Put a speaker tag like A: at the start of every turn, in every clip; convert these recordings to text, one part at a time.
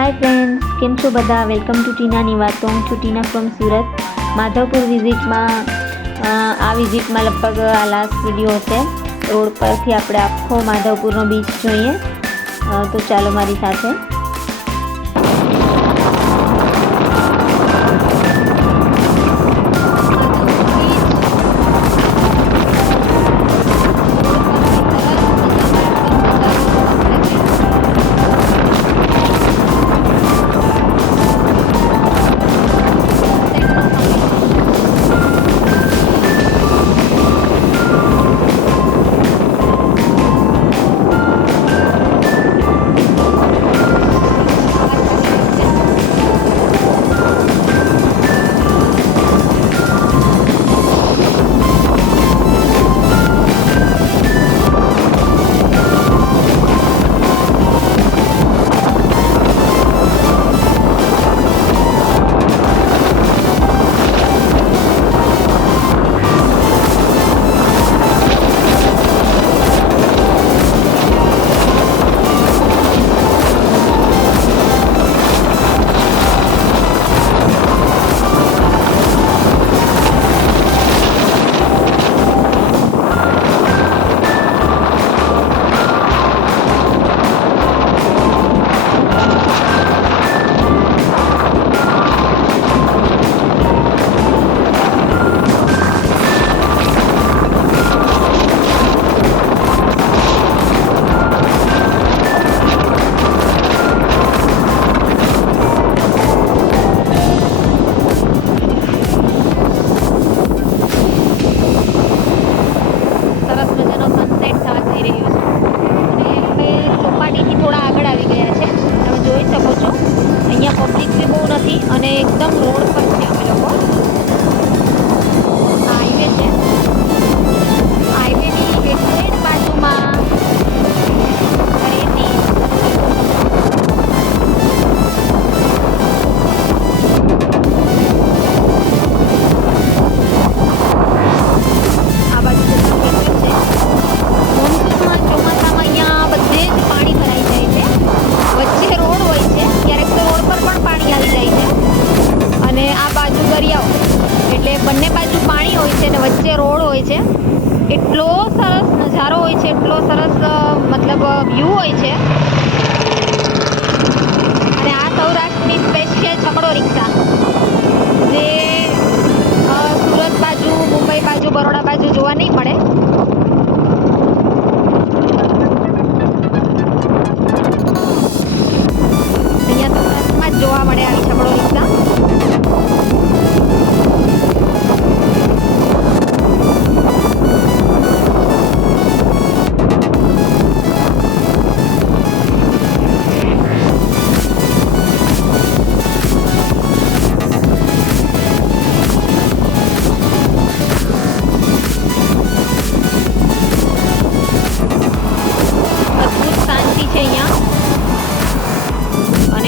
A: Hi friends કેમ છો બધા? વેલકમ ટુ ટીનાની વાતો. હું છું ટીના ફ્રોમ સુરત. માધવપુર વિઝિટમાં આ વિઝિટમાં લગભગ આ લાસ્ટ વીડિયો હશે. રોડ પરથી આપણે આખો માધવપુરનો બીચ જોઈએ. તો ચાલો મારી સાથે. સરસ મતલબ વ્યૂ હોય છે. અને આ સૌરાષ્ટ્રની સ્પેશિયલ છકડો રિક્ષા. જે સુરત બાજુ, મુંબઈ બાજુ, બરોડા બાજુ જોવા નહીં મળે.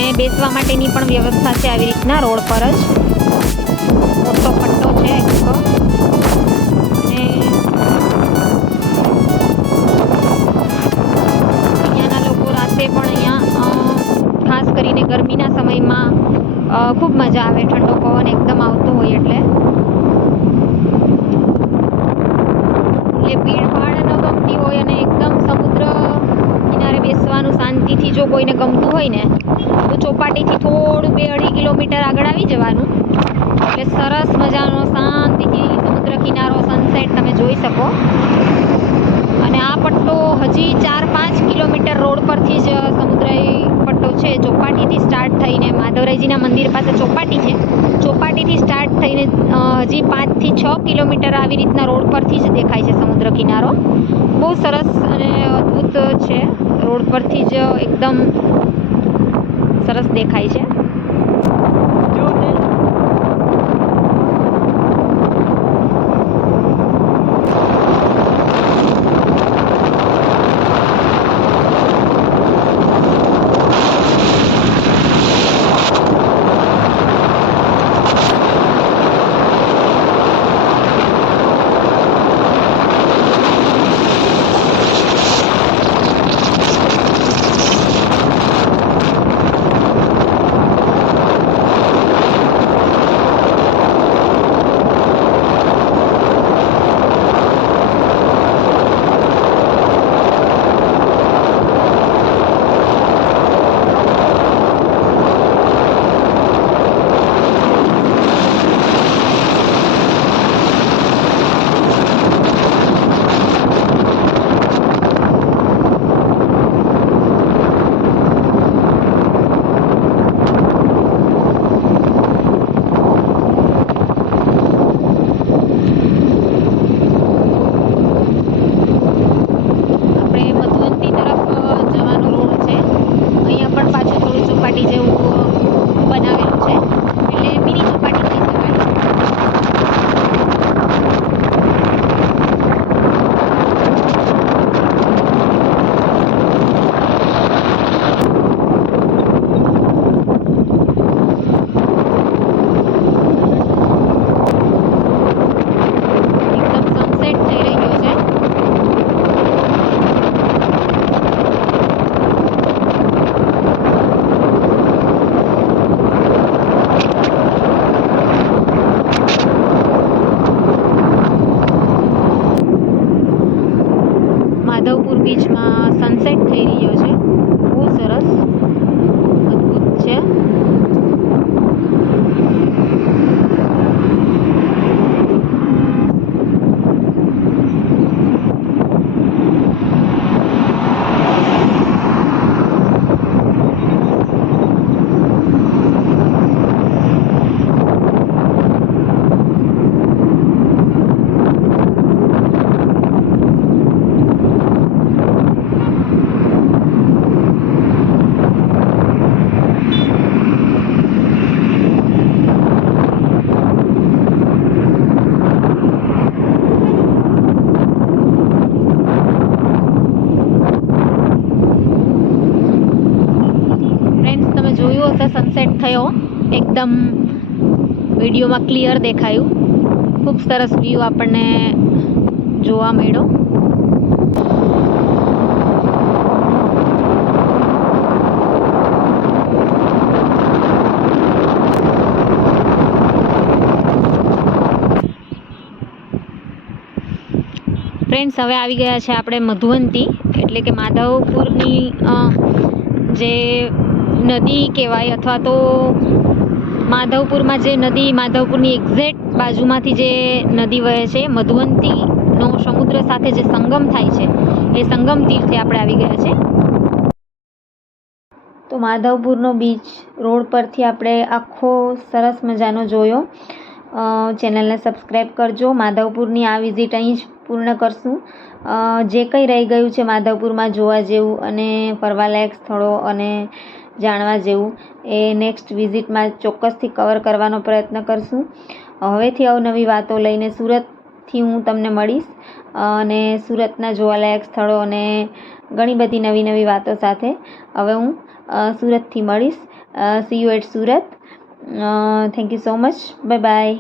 A: અને બેસવા માટેની પણ વ્યવસ્થા છે આવી રીતના રોડ પર જ. મોટો પટ્ટો છે અહીંયાના લોકો રાતે પણ અહીંયા ખાસ કરીને ગરમીના સમયમાં ખૂબ મજા આવે ઠંડો પવન એકદમ આવતો હોય એટલે. એટલે ભીડભાડ ન ગમતી હોય અને એકદમ સમુદ્ર બેસવાનું શાંતિથી જો કોઈને ગમતું હોય ને, તો ચોપાટીથી થોડું બે અઢી કિલોમીટર આગળ આવી જવાનું. એટલે સરસ મજાનો શાંતિથી સમુદ્ર કિનારો સનસેટ તમે જોઈ શકો. અને આ પટ્ટો હજી ચાર પાંચ કિલોમીટર રોડ પરથી જ સમુદ્રી પટ્ટો છે. ચોપાટીથી સ્ટાર્ટ થઈને માધવરાયજીના મંદિર પાસે ચોપાટી છે. ચોપાટીથી સ્ટાર્ટ થઈને હજી પાંચથી છ કિલોમીટર આવી રીતના રોડ પરથી જ દેખાય છે સમુદ્ર કિનારો. બહુ સરસ અને અદ્ભુત છે. રોડ પરથી જ એકદમ સરસ દેખાય છે. દિવસે સનસેટ થયો. એકદમ વિડીયોમાં ક્લિયર દેખાયું. ખૂબ સરસ વ્યૂ આપણને જોવા મળ્યો. ફ્રેન્ડ્સ હવે આવી ગયા છે આપણે મધુવંતી, એટલે કે માધવપુરની જે નદી કહેવાય અથવા તો માધવપુરમાં જે નદી, માધવપુરની એક્ઝેક્ટ બાજુમાંથી જે નદી વહે છે, મધુવંતીનો સમુદ્ર સાથે જે સંગમ થાય છે, એ સંગમ તીર્થે આપણે આવી ગયા છે. તો માધવપુરનો બીચ રોડ પરથી આપણે આખો સરસ મજાનો જોયો. ચેનલને સબસ્ક્રાઈબ કરજો. માધવપુરની આ વિઝિટ અહીં જ પૂર્ણ કરશું. જે કંઈ રહી ગયું છે માધવપુરમાં જોવા જેવું અને ફરવાલાયક સ્થળો અને જાણવા જેવું. એ નેક્સ્ટ વિઝિટમાં ચોક્કસથી કવર કરવાનો પ્રયત્ન કરશું. હવેથી અવનવી વાતો લઈને સુરતથી હું તમને મળીશ. અને સુરતના જોવાલાયક સ્થળો અને ઘણી બધી નવી નવી વાતો સાથે. હવે હું સુરતથી મળીશ. See you at Surat. Thank you so much bye bye